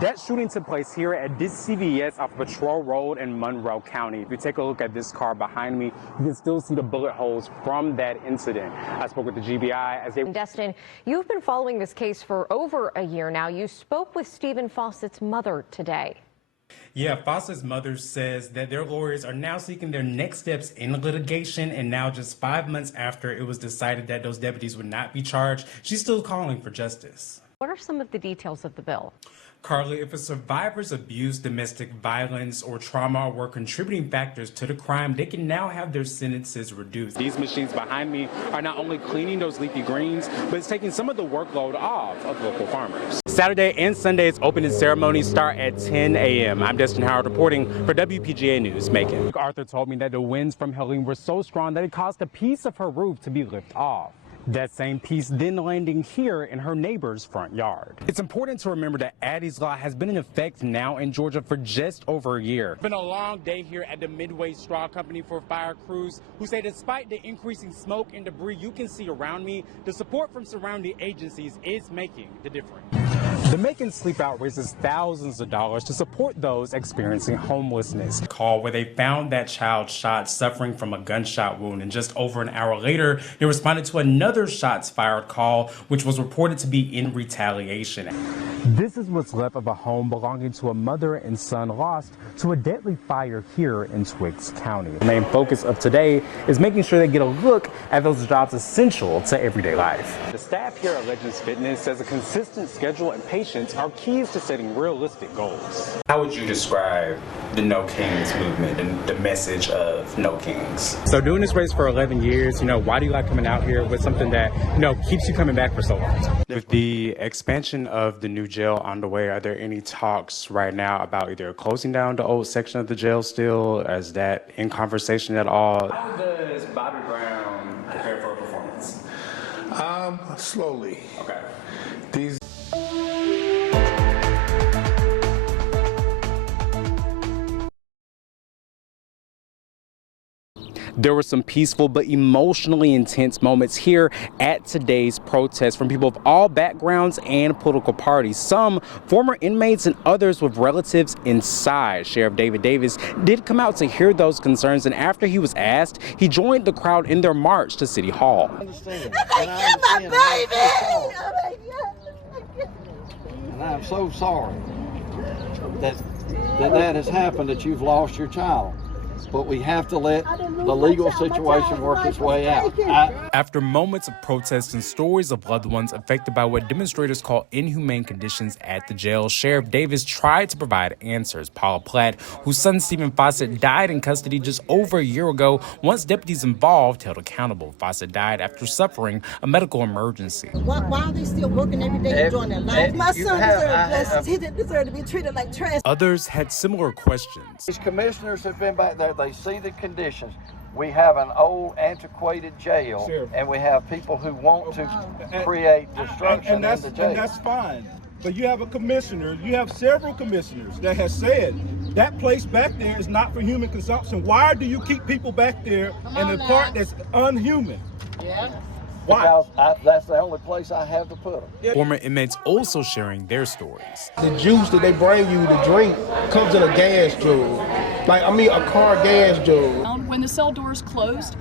That shooting took place here at this CVS off Patrol Road in Monroe County. If you take a look at this car behind me, you can still see the bullet holes from that incident. I spoke with the GBI as they... Destin, you've been following this case for over a year now. You spoke with Stephen Fawcett's mother today. Yeah, Fawcett's mother says that their lawyers are now seeking their next steps in litigation, and now just 5 months after it was decided that those deputies would not be charged, she's still calling for justice. What are some of the details of the bill? Carly, if a survivor's abuse, domestic violence, or trauma were contributing factors to the crime, they can now have their sentences reduced. These machines behind me are not only cleaning those leafy greens, but it's taking some of the workload off of local farmers. Saturday and Sunday's opening ceremonies start at 10 a.m. I'm Destin Howard reporting for WPGA News, Macon. Arthur told me that the winds from Helene were so strong that it caused a piece of her roof to be lifted off. That same piece then landing here in her neighbor's front yard. It's important to remember that Addie's Law has been in effect now in Georgia for just over a year. It's been a long day here at the Midway Straw Company for fire crews who say despite the increasing smoke and debris you can see around me, the support from surrounding agencies is making the difference. The Macon Sleep Out raises thousands of dollars to support those experiencing homelessness. Call where they found that child shot, suffering from a gunshot wound, and just over an hour later, they responded to another shots fired call, which was reported to be in retaliation. This is what's left of a home belonging to a mother and son lost to a deadly fire here in Twiggs County. The main focus of today is making sure they get a look at those jobs essential to everyday life. The staff here at Legends Fitness says a consistent schedule and patience are keys to setting realistic goals. How would you describe the No Kings movement and the message of No Kings? So doing this race for 11 years, why do you like coming out here with something that, keeps you coming back for so long? With the expansion of the new jail underway, are there any talks right now about either closing down the old section of the jail still? Is that in conversation at all? How does Bobby Brown prepare for a performance? Slowly. Okay. These There were some peaceful but emotionally intense moments here at today's protest from people of all backgrounds and political parties. Some former inmates and others with relatives inside. Sheriff David Davis did come out to hear those concerns, and after he was asked, he joined the crowd in their march to City Hall. I got my baby! And I'm so sorry that has happened, that you've lost your child. But we have to let the legal situation work its way out. After moments of protests and stories of loved ones affected by what demonstrators call inhumane conditions at the jail, Sheriff Davis tried to provide answers. Paula Platt, whose son Stephen Fawcett died in custody just over a year ago, once deputies involved held accountable. Fawcett died after suffering a medical emergency. Why are they still working every day enjoying their lives? My son deserved blessings. He didn't deserve to be treated like trash. Others had similar questions. These commissioners have been back there. They see the conditions. We have an old, antiquated jail, sure, and we have people who want to create destruction in the jail. And that's fine. But you have a commissioner, you have several commissioners that have said that place back there is not for human consumption. Why do you keep people back there in a part that's unhuman? Yeah. Why? Because that's the only place I have to put them. Former inmates also sharing their stories. The juice that they bring you to drink comes in a gas jug. A car gas jug. When the cell doors closed,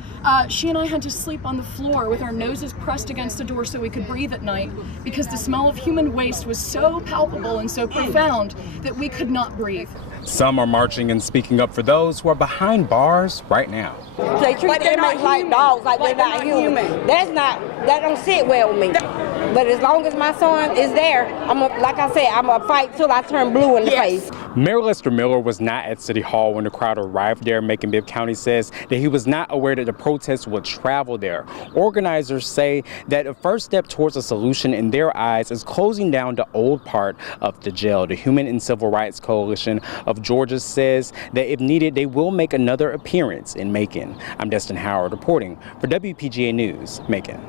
she and I had to sleep on the floor with our noses pressed against the door so we could breathe at night, because the smell of human waste was so palpable and so profound that we could not breathe. Some are marching and speaking up for those who are behind bars right now. They treat inmates like dogs, like they're not human. That don't sit well with me. But as long as my son is there, I'm gonna fight till I turn blue in the face. Mayor Lester Miller was not at City Hall when the crowd arrived there. Macon-Bibb County says that he was not aware that the protests would travel there. Organizers say that the first step towards a solution in their eyes is closing down the old part of the jail. The Human and Civil Rights Coalition of Georgia says that if needed, they will make another appearance in Macon. I'm Destin Howard reporting for WPGA News, Macon.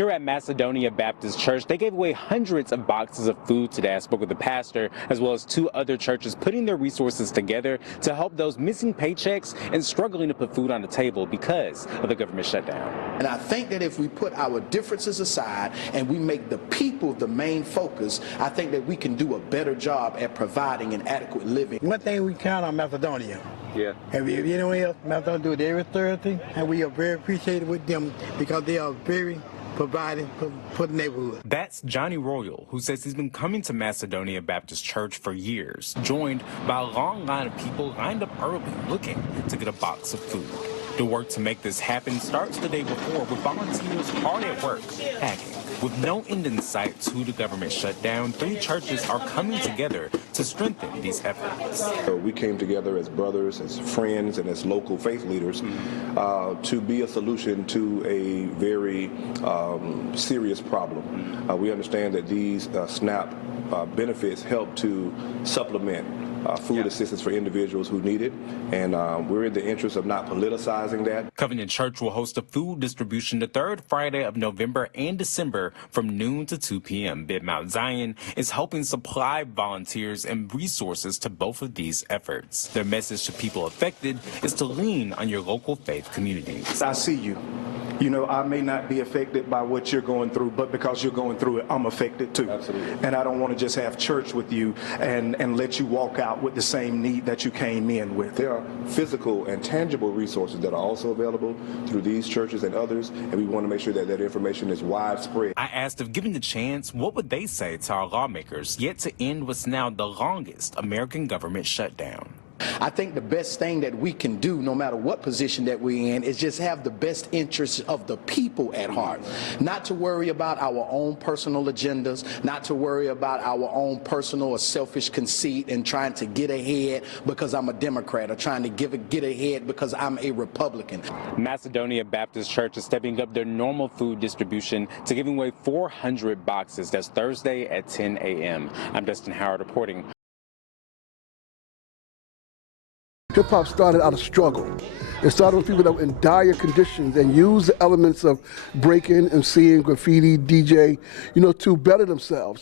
Here at Macedonia Baptist Church, they gave away hundreds of boxes of food today. I spoke with the pastor as well as 2 other churches putting their resources together to help those missing paychecks and struggling to put food on the table because of the government shutdown. And I think that if we put our differences aside and we make the people the main focus, I think that we can do a better job at providing an adequate living. One thing we count on Macedonia. Yeah. If you know else, Macedonia do it every Thursday, and we are very appreciative with them because they are very providing for the neighborhood. That's Johnny Royal, who says he's been coming to Macedonia Baptist Church for years, joined by a long line of people lined up early looking to get a box of food. The work to make this happen starts the day before with volunteers hard at work, packing. With no end in sight to the government shutdown, 3 churches are coming together to strengthen these efforts. We came together as brothers, as friends, and as local faith leaders to be a solution to a very serious problem. We understand that these SNAP benefits help to supplement food assistance for individuals who need it, and we're in the interest of not politicizing that. Covenant Church will host a food distribution the 3rd Friday of November and December from noon to 2 p.m. Bid Mount Zion is helping supply volunteers and resources to both of these efforts. Their message to people affected is to lean on your local faith communities. I see you. You know, I may not be affected by what you're going through, but because you're going through it, I'm affected too. Absolutely. And I don't want to just have church with you and let you walk out with the same need that you came in with. There are physical and tangible resources that are also available through these churches and others, and we want to make sure that that information is widespread. I asked if given the chance, what would they say to our lawmakers yet to end what's now the longest American government shutdown? I think the best thing that we can do, no matter what position that we're in, is just have the best interests of the people at heart. Not to worry about our own personal agendas, not to worry about our own personal or selfish conceit and trying to get ahead because I'm a Democrat or trying to get ahead because I'm a Republican. Macedonia Baptist Church is stepping up their normal food distribution to giving away 400 boxes. That's Thursday at 10 a.m. I'm Destin Howard reporting. Hip-hop started out of struggle. It started with people that were in dire conditions and used the elements of breaking, MCing, graffiti, DJ, you know, to better themselves.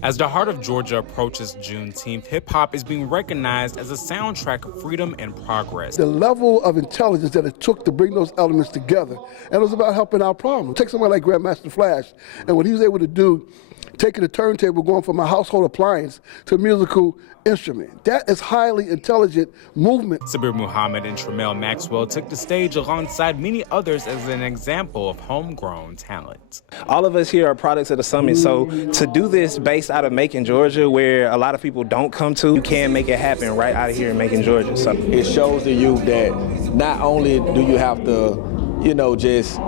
As the heart of Georgia approaches Juneteenth, hip-hop is being recognized as a soundtrack of freedom and progress. The level of intelligence that it took to bring those elements together, and it was about helping our problem. Take somebody like Grandmaster Flash, and what he was able to do, taking a turntable, going from a household appliance to a musical instrument. That is highly intelligent movement. Sabir Muhammad and Tramel Maxwell took the stage alongside many others as an example of homegrown talent. All of us here are products of the summit, so to do this based out of Macon, Georgia, where a lot of people don't come to, you can make it happen right out of here in Macon, Georgia. So it shows the youth that not only do you have to, you know, just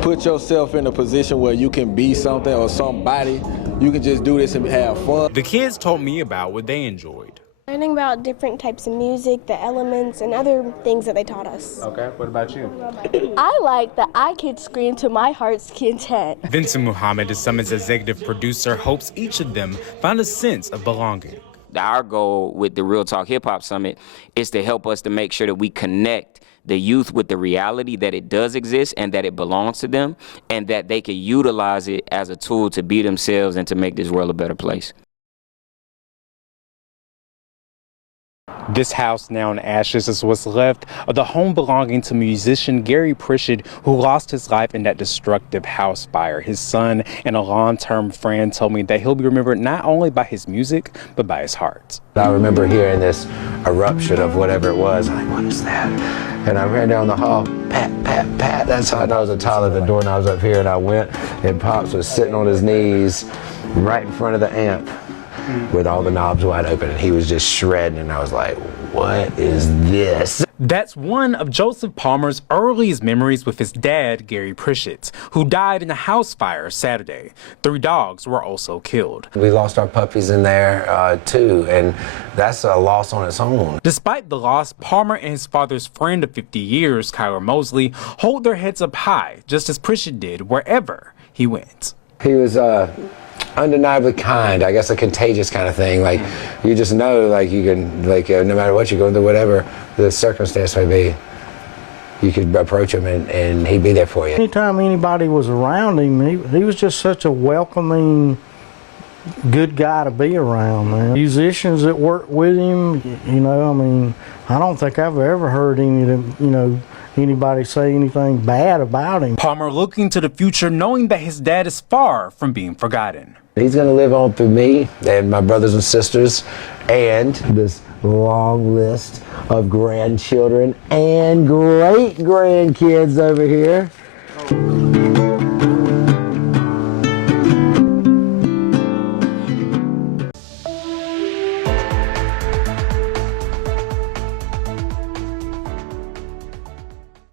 put yourself in a position where you can be something or somebody, you can just do this and have fun. The kids told me about what they enjoyed. Learning about different types of music, the elements, and other things that they taught us. Okay, what about you? I like that I could scream to my heart's content. Vincent Muhammad, the summit's executive producer, hopes each of them find a sense of belonging. Our goal with the Real Talk Hip Hop Summit is to help us to make sure that we connect the youth with the reality that it does exist and that it belongs to them, and that they can utilize it as a tool to be themselves and to make this world a better place. This house now in ashes is what's left of the home belonging to musician Gary Pritchett, who lost his life in that destructive house fire. His son and a long-term friend told me that he'll be remembered not only by his music, but by his heart. I remember hearing this eruption of whatever it was. I'm like, what is that? And I ran down the hall, pat, pat, pat. That's how I know it was a Tyler. The doorknob's up here, and I went, and Pops was sitting on his knees right in front of the amp with all the knobs wide open, and he was just shredding, and I was like, what is this? That's one of Joseph Palmer's earliest memories with his dad, Gary Pritchett, who died in a house fire Saturday. 3 dogs were also killed. We lost our puppies in there too, and that's a loss on its own. Despite the loss, Palmer and his father's friend of 50 years, Kyler Mosley, hold their heads up high, just as Pritchett did wherever he went. He was undeniably kind, I guess a contagious kind of thing. Like, you just know, like, you can, like, no matter what you're going through, whatever the circumstance may be, you could approach him and he'd be there for you. Anytime anybody was around him, he was just such a welcoming, good guy to be around, man. Musicians that worked with him, you know, I mean, I don't think I've ever heard any of them, you know, anybody say anything bad about him. Palmer looking to the future, knowing that his dad is far from being forgotten. He's going to live on through me and my brothers and sisters and this long list of grandchildren and great-grandkids over here.